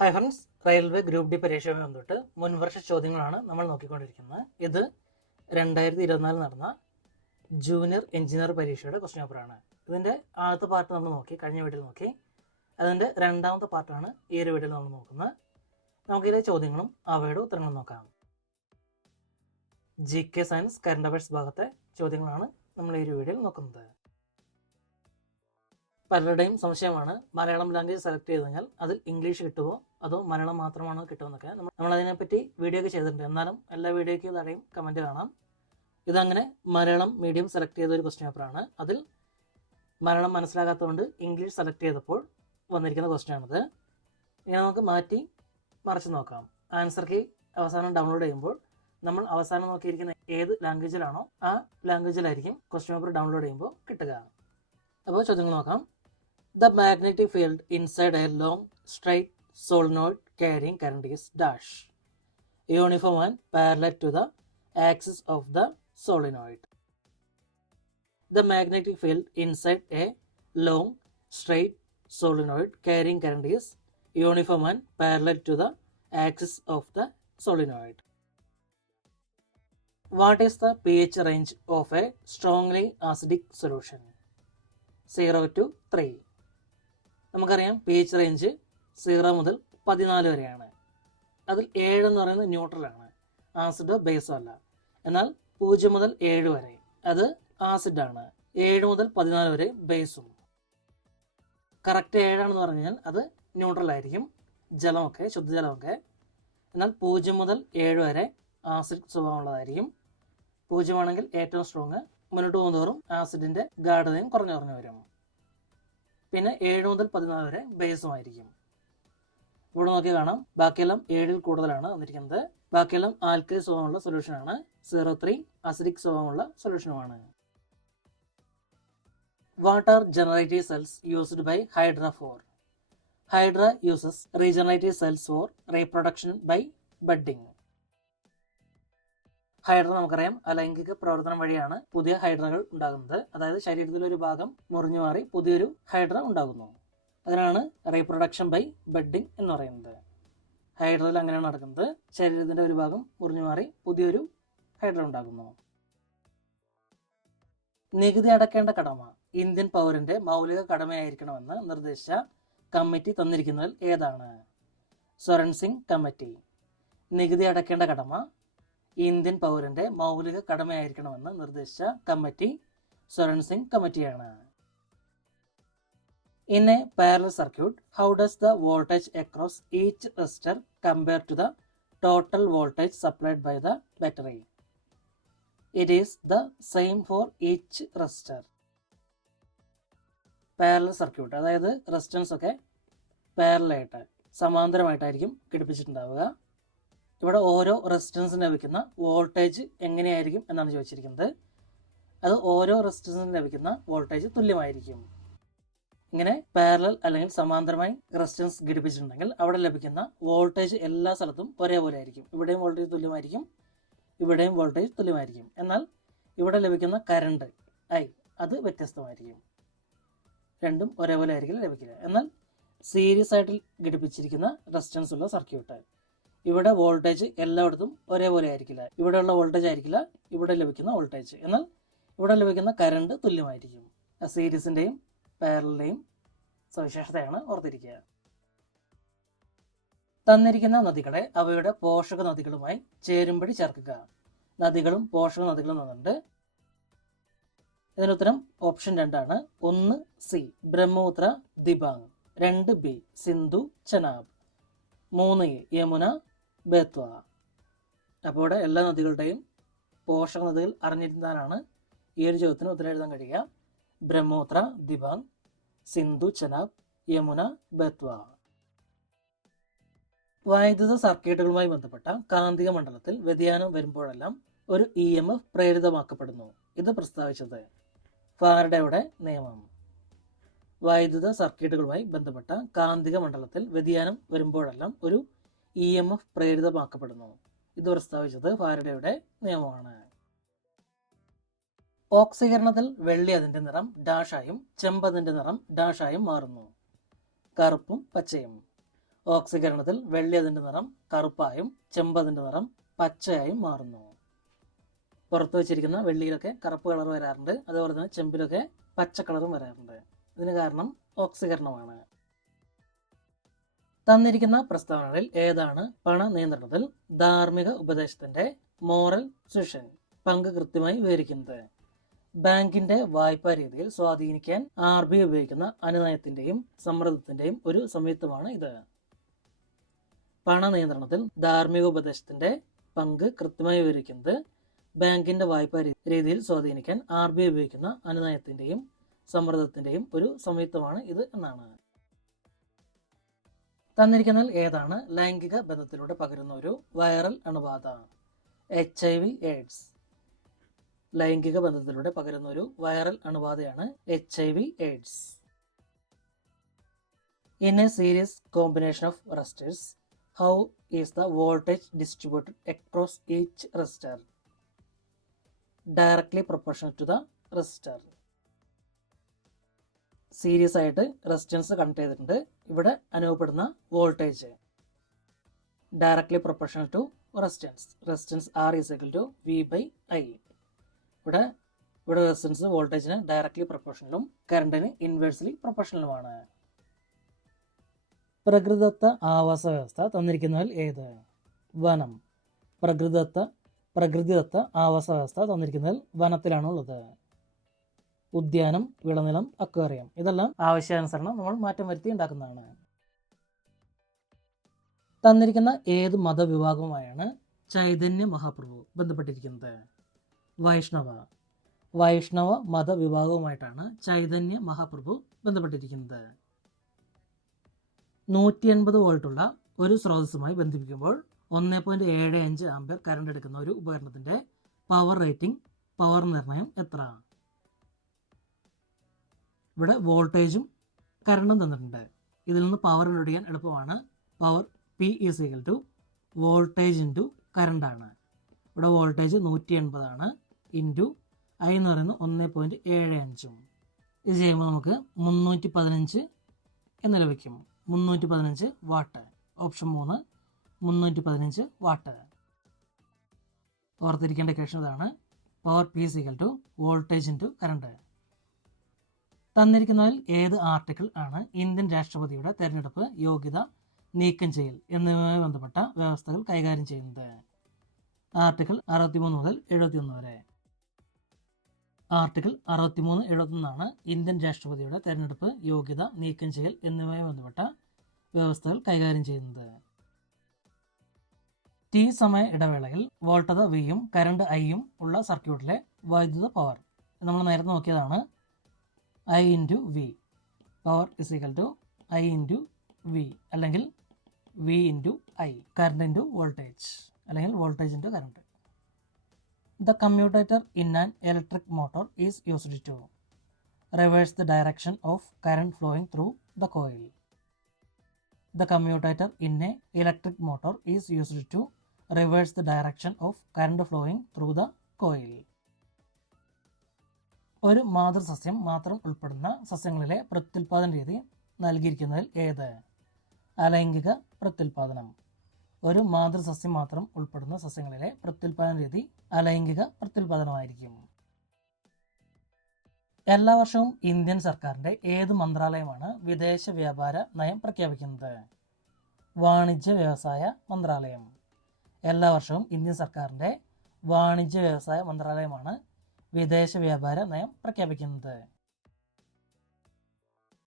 Hi friends, railway group D പരീക്ഷയുമായി ബന്ധപ്പെട്ട് മുൻവർഷ ചോദ്യങ്ങളാണ് നമ്മൾ നോക്കിക്കൊണ്ടിരിക്കുന്നത്. ഇത് 2024 നടന്ന ജൂനിയർ എഞ്ചിനീയർ പരീക്ഷയുടെ ക്വസ്റ്റ്യൻ പേപ്പറാണ്. ഇതിൻ്റെ ആദ്യത്തെ പാർട്ട് നമ്മൾ നോക്കി, കഴിഞ്ഞ വീഡിയോയിൽ നോക്കി. അതിൻ്റെ രണ്ടാമത്തെ പാർട്ടാണ് ഈ ഒരു വീഡിയോയിൽ നമ്മൾ നോക്കുന്നത്. നമുക്കിതിലെ ചോദ്യങ്ങളും അവയുടെ ഉത്തരങ്ങളും നോക്കാം. GK സയൻസ് കറണ്ട് അഫയേഴ്സ് ഭാഗത്തെ ചോദ്യങ്ങളാണ് നമ്മൾ ഈ ഒരു വീഡിയോയിൽ നോക്കുന്നത്. പലരുടെയും സംശയമാണ്, മലയാളം ലാംഗ്വേജ് സെലക്ട് ചെയ്ത് കഴിഞ്ഞാൽ അതിൽ ഇംഗ്ലീഷ് കിട്ടുമോ അതോ മലയാളം മാത്രമാണോ കിട്ടുമെന്നൊക്കെ. നമ്മൾ അതിനെപ്പറ്റി വീഡിയോ ഒക്കെ ചെയ്തിട്ടുണ്ട്. എന്നാലും എല്ലാ വീഡിയോയ്ക്കും താഴെയും കമൻറ്റ് കാണാം. ഇതങ്ങനെ മലയാളം മീഡിയം സെലക്ട് ചെയ്ത ഒരു ക്വസ്റ്റ്യൻ പേപ്പറാണ്. അതിൽ മലയാളം മനസ്സിലാകാത്തതുകൊണ്ട് ഇംഗ്ലീഷ് സെലക്ട് ചെയ്തപ്പോൾ വന്നിരിക്കുന്ന ക്വസ്റ്റ്യൻ ആണിത്. ഇങ്ങനെ നമുക്ക് മാറ്റി മറിച്ച് നോക്കാം. ആൻസർ കീ അവസാനം ഡൗൺലോഡ് ചെയ്യുമ്പോൾ നമ്മൾ അവസാനം നോക്കിയിരിക്കുന്ന ഏത് ലാംഗ്വേജിലാണോ ആ ലാംഗ്വേജിലായിരിക്കും ക്വസ്റ്റ്യൻ പേപ്പർ ഡൗൺലോഡ് ചെയ്യുമ്പോൾ കിട്ടുക. അപ്പോൾ ചോദ്യങ്ങൾ നോക്കാം. The magnetic field inside a long straight solenoid carrying current is dash, uniform and parallel to the axis of the solenoid. The magnetic field inside a long straight solenoid carrying current is uniform and parallel to the axis of the solenoid. What is the pH range of a strongly acidic solution? 0 to 3. നമുക്കറിയാം pH range 0 മുതൽ 14 വരെയാണ്. അതിൽ 7 എന്ന് പറയുന്നത് ന്യൂട്രലാണ്, ആസിഡോ ബേസോ അല്ല. എന്നാൽ 0 മുതൽ 7 വരെ അത് ആസിഡാണ്, 7 മുതൽ 14 വരെ ബേസും. കറക്റ്റ് 7 ആണെന്ന് പറഞ്ഞു കഴിഞ്ഞാൽ അത് ന്യൂട്രൽ ആയിരിക്കും, ജലമൊക്കെ, ശുദ്ധജലമൊക്കെ. എന്നാൽ 0 മുതൽ 7 വരെ ആസിഡ് സ്വഭാവമുള്ളതായിരിക്കും. 0 ആണെങ്കിൽ ഏറ്റവും സ്ട്രോങ്, മുന്നോട്ട് പോകുന്നതോറും ആസിഡിന്റെ ഗാഠതയും കുറഞ്ഞു കുറഞ്ഞു വരും. പിന്നെ 7 മുതൽ 14 വരെ ബേസും ആയിരിക്കും. ഇവിടെ നോക്കി കാണാം, ബാക്കിയെല്ലാം 7ൽ കൂടുതലാണ് വന്നിരിക്കുന്നത്. ബാക്കിയെല്ലാം ആൽക്കലി സ്വഭാവമുള്ള സൊല്യൂഷനാണ്. 0.3 അസിഡിക് സ്വഭാവമുള്ള സൊല്യൂഷനുമാണ്. What are generative cells used by hydra for? Hydra uses regenerative cells for reproduction by budding. Hydra നമുക്കറിയാം, അലൈംഗിക പ്രവർത്തനം വഴിയാണ് പുതിയ ഹൈഡ്രകൾ ഉണ്ടാകുന്നത്. അതായത് ശരീരത്തിലെ ഒരു ഭാഗം മുറിഞ്ഞു മാറി പുതിയൊരു ഹൈഡ്ര ഉണ്ടാകുന്നു. അതിനാണ് റീപ്രൊഡക്ഷൻ ബൈ ബഡ്ഡിംഗ് എന്ന് പറയുന്നത്. ഹൈഡ്രയിൽ അങ്ങനെയാണ് നടക്കുന്നത്. ശരീരത്തിന്റെ ഒരു ഭാഗം മുറിഞ്ഞു മാറി പുതിയൊരു ഹൈഡ്ര ഉണ്ടാകുന്നു. നികുതി അടക്കേണ്ട കടമ ഇന്ത്യൻ പൗരന്റെ മൗലിക കടമയായിരിക്കണമെന്ന് നിർദ്ദേശിച്ച കമ്മിറ്റി തന്നിരിക്കുന്നതിൽ ഏതാണ്? സ്വരൺ സിംഗ് കമ്മിറ്റി. നികുതി അടക്കേണ്ട കടമ ഇന്ത്യൻ പൗരന്റെ മൗലിക കടമയായിരിക്കണമെന്ന് നിർദ്ദേശിച്ച കമ്മിറ്റി സ്വരൺ സിംഗ് കമ്മിറ്റിയാണ്. In a parallel circuit, how does the voltage across each resistor compare to the total voltage supplied by the battery? It is the same for each resistor. Parallel circuit, അതായത് resistance ഒക്കെ പാരലായിട്ട് സമാന്തരമായിട്ടായിരിക്കും ഘടിപ്പിച്ചിട്ടുണ്ടാവുക. ഇവിടെ ഓരോ റെസിസ്റ്റൻസിന് ലഭിക്കുന്ന voltage എങ്ങനെയായിരിക്കും എന്നാണ് ചോദിച്ചിരിക്കുന്നത്. അത് ഓരോ റെസിസ്റ്റൻസിന് ലഭിക്കുന്ന വോൾട്ടേജ് തുല്യമായിരിക്കും. ഇങ്ങനെ പാരലൽ അല്ലെങ്കിൽ സമാന്തരമായി റെസിസ്റ്റൻസ് ഘടിപ്പിച്ചിട്ടുണ്ടെങ്കിൽ അവിടെ ലഭിക്കുന്ന വോൾട്ടേജ് എല്ലാ സ്ഥലത്തും ഒരേപോലെ ആയിരിക്കും. ഇവിടെയും വോൾട്ടേജ് തുല്യമായിരിക്കും, ഇവിടെയും വോൾട്ടേജ് തുല്യമായിരിക്കും. എന്നാൽ ഇവിടെ ലഭിക്കുന്ന കറണ്ട് I അത് വ്യത്യസ്തമായിരിക്കും. രണ്ടും ഒരേപോലെ ആയിരിക്കില്ല ലഭിക്കുക. എന്നാൽ സീരീസ് ആയിട്ട് ഘടിപ്പിച്ചിരിക്കുന്ന റെസിസ്റ്റൻസ് ഉള്ള സർക്യൂട്ട്, ഇവിടെ വോൾട്ടേജ് എല്ലായിടത്തും ഒരേപോലെ ആയിരിക്കില്ല. ഇവിടെയുള്ള വോൾട്ടേജ് ആയിരിക്കില്ല ഇവിടെ ലഭിക്കുന്ന വോൾട്ടേജ്. എന്നാൽ ഇവിടെ ലഭിക്കുന്ന കറണ്ട് തുല്യമായിരിക്കും. സീരീസിന്റെയും പാരലലിന്റെയും സവിശേഷതയാണ് ഓർത്തിരിക്കുക. തന്നിരിക്കുന്ന നദികളെ അവയുടെ പോഷക നദികളുമായി ചേരുംപടി ചേർക്കുക. നദികളും പോഷക നദികളും തന്നിട്ടുണ്ട്. ഇതിനുത്തരം ഓപ്ഷൻ 2 ആണ്. 1 C Brahmaputra Dibang, 2 B Sindhu Chenab, 3 A Yamuna Betwa. അപ്പോൾ ഇവിടെ എല്ലാ നദികളുടെയും പോഷക നദികൾ അറിഞ്ഞിരുന്നാലാണ് ഈ ഒരു ചോദ്യത്തിന് ഉത്തരം എഴുതാൻ കഴിയുക. ബ്രഹ്മപുത്ര ദിബാങ്, സിന്ധു ചെനാബ്, യമുന ബേത്വ. വൈദ്യുത സർക്യൂട്ടുകളുമായി ബന്ധപ്പെട്ട കാന്തിക മണ്ഡലത്തിൽ വ്യതിയാനം വരുമ്പോഴെല്ലാം ഒരു EMF പ്രേരിതമാക്കപ്പെടുന്നു. ഇത് പ്രസ്താവിച്ചത് ഫാരഡെയുടെ നിയമം. വൈദ്യുത സർക്യൂട്ടുകളുമായി ബന്ധപ്പെട്ട കാന്തിക മണ്ഡലത്തിൽ വ്യതിയാനം വരുമ്പോഴെല്ലാം ഒരു EMF പ്രേരിതമാക്കപ്പെടുന്നു. ഇത് പ്രസ്താവിച്ചത് ഫാരഡെയുടെ നിയമമാണ്. ഓക്സീകരണത്തിൽ വെള്ളി അതിന്റെ നിറം ഡാഷായും ചെമ്പതിന്റെ നിറം ഡാഷായും മാറുന്നു. കറുപ്പും പച്ചയും. ഓക്സീകരണത്തിൽ വെള്ളി അതിന്റെ നിറം കറുപ്പായും ചെമ്പ് അതിന്റെ നിറം പച്ചയായും മാറുന്നു. പുറത്ത് വെച്ചിരിക്കുന്ന വെള്ളിയിലൊക്കെ കറുപ്പ് കളർ വരാറുണ്ട്, അതുപോലെ തന്നെ ചെമ്പിലൊക്കെ പച്ച കളറും വരാറുണ്ട്. ഇതിന് കാരണം ഓക്സീകരണമാണ്. തന്നിരിക്കുന്ന പ്രസ്താവനകളിൽ ഏതാണ് പണ നിയന്ത്രണത്തിൽ ധാർമ്മിക ഉപദേശത്തിന്റെ മോറൽ സുഷൻ പങ്ക് കൃത്യമായി വിവരിക്കുന്നത്? ബാങ്കിന്റെ വായ്പാ രീതിയിൽ സ്വാധീനിക്കാൻ RBI ഉപയോഗിക്കുന്ന അനുനയത്തിന്റെയും സമ്മർദ്ദത്തിന്റെയും ഒരു സംയുക്തമാണ് ഇത്. പണ നിയന്ത്രണത്തിൽ ധാർമ്മിക ഉപദേശത്തിന്റെ പങ്ക് കൃത്യമായി വിവരിക്കുന്നത് ബാങ്കിന്റെ വായ്പാ രീതിയിൽ സ്വാധീനിക്കാൻ RBI ഉപയോഗിക്കുന്ന അനുനയത്തിന്റെയും സമ്മർദ്ദത്തിന്റെയും ഒരു സംയുക്തമാണ് ഇത് എന്നാണ്. തന്നിരിക്കുന്നതിൽ ഏതാണ് ലൈംഗിക ബന്ധത്തിലൂടെ പകരുന്ന ഒരു വൈറൽ അണുബാധ? HIV AIDS. ലൈംഗിക ബന്ധത്തിലൂടെ പകരുന്ന ഒരു വൈറൽ അണുബാധയാണ് HIV AIDS. In a series combination of resistors, how is the voltage distributed across each resistor? Directly proportional to the resistor. Series ആയിട്ട് റെസിസ്റ്റൻസ് കണക്ട് ചെയ്തിട്ടുണ്ട്. ഇവിടെ അനുഭവപ്പെടുന്ന voltage directly proportional to resistance. Resistance R is equal to V/I. ഇവിടെ resistance വോൾട്ടേജിന് directly പ്രൊപ്പോർഷണലും കറണ്ടിന് inversely പ്രൊപ്പോർഷണലുമാണ്. പ്രകൃതിദത്ത ആവാസ വ്യവസ്ഥ തന്നിരിക്കുന്നതിൽ ഏത്? വനം. പ്രകൃതിദത്ത ആവാസ വ്യവസ്ഥ തന്നിരിക്കുന്നതിൽ വനത്തിലാണുള്ളത്. ഉദ്യാനം, വിളനിലം, അക്വേറിയം ഇതെല്ലാം ആവശ്യാനുസരണം നമ്മൾ മാറ്റം വരുത്തി ഉണ്ടാക്കുന്നതാണ്. തന്നിരിക്കുന്ന ഏത് മതവിഭാഗവുമായാണ് ചൈതന്യ മഹാപ്രഭു ബന്ധപ്പെട്ടിരിക്കുന്നത്? വൈഷ്ണവ മതവിഭാഗവുമായിട്ടാണ് ചൈതന്യ മഹാപ്രഭു ബന്ധപ്പെട്ടിരിക്കുന്നത്. 180 വോൾട്ടുള്ള ഒരു സ്രോതസ്സുമായി ബന്ധിപ്പിക്കുമ്പോൾ 1.75 ആംപിയർ കറണ്ട് എടുക്കുന്ന ഒരു ഉപകരണത്തിന്റെ പവർ നിർണ്ണയം എത്ര? ഇവിടെ വോൾട്ടേജും കറണ്ടും തന്നിട്ടുണ്ട്. ഇതിൽ നിന്ന് പവർ കണ്ടുപിടിക്കാൻ എളുപ്പമാണ്. Power P is equal to voltage into കറണ്ടാണ്. ഇവിടെ വോൾട്ടേജ് 180 ആണ്, ഇൻറ്റു I എന്ന് പറയുന്നത് 1.75. ഇത് ചെയ്യുമ്പോൾ നമുക്ക് 315 എന്ന് ലഭിക്കും. 315 വാട്ട്. Option 3 315 watt. ഓർത്തിരിക്കേണ്ട ഇക്വേഷൻ ഇതാണ്. Power P is equal to voltage into current. തന്നിരിക്കുന്നതിൽ ഏത് ആർട്ടിക്കിൾ ആണ് ഇന്ത്യൻ രാഷ്ട്രപതിയുടെ തെരഞ്ഞെടുപ്പ് യോഗ്യത നീക്കം ചെയ്യൽ എന്നിവയുമായി ബന്ധപ്പെട്ട വ്യവസ്ഥകൾ കൈകാര്യം ചെയ്യുന്നത്? ആർട്ടിക്കിൾ 63 മുതൽ 71 വരെ. ആർട്ടിക്കിൾ 63, 71 ഇന്ത്യൻ രാഷ്ട്രപതിയുടെ തെരഞ്ഞെടുപ്പ് യോഗ്യത നീക്കം ചെയ്യൽ എന്നിവയുമായി ബന്ധപ്പെട്ട വ്യവസ്ഥകൾ കൈകാര്യം ചെയ്യുന്നത്. T സമയ ഇടവേളയിൽ വോൾട്ടത Vയും കറണ്ട് Iയും ഉള്ള സർക്യൂട്ടിലെ വൈദ്യുത പവർ നമ്മൾ നേരത്തെ നോക്കിയതാണ്. I into V. Power is equal to I into V അല്ലെങ്കിൽ V into I. Current into voltage അല്ലെങ്കിൽ voltage into current. The commutator in an electric motor is used to reverse the direction of current flowing through the coil. The commutator in a electric motor is used to reverse the direction of current flowing through the coil. ഒരു മാതൃസസ്യം മാത്രം ഉൾപ്പെടുന്ന സസ്യങ്ങളിലെ പ്രത്യുൽപാദന രീതി നൽകിയിരിക്കുന്നതിൽ ഏത്? അലൈംഗിക പ്രത്യുൽപാദനം. ഒരു മാതൃസസ്യം മാത്രം ഉൾപ്പെടുന്ന സസ്യങ്ങളിലെ പ്രത്യുൽപാദന രീതി അലൈംഗിക പ്രത്യുൽപാദനമായിരിക്കും. എല്ലാ വർഷവും ഇന്ത്യൻ സർക്കാരിന്റെ ഏത് മന്ത്രാലയമാണ് വിദേശ വ്യാപാര നയം പ്രഖ്യാപിക്കുന്നത്? വാണിജ്യ വ്യവസായ മന്ത്രാലയം. എല്ലാ വർഷവും ഇന്ത്യൻ സർക്കാരിന്റെ വാണിജ്യ വ്യവസായ മന്ത്രാലയമാണ് വിദേശ വ്യാപാര നയം പ്രഖ്യാപിക്കുന്നത്.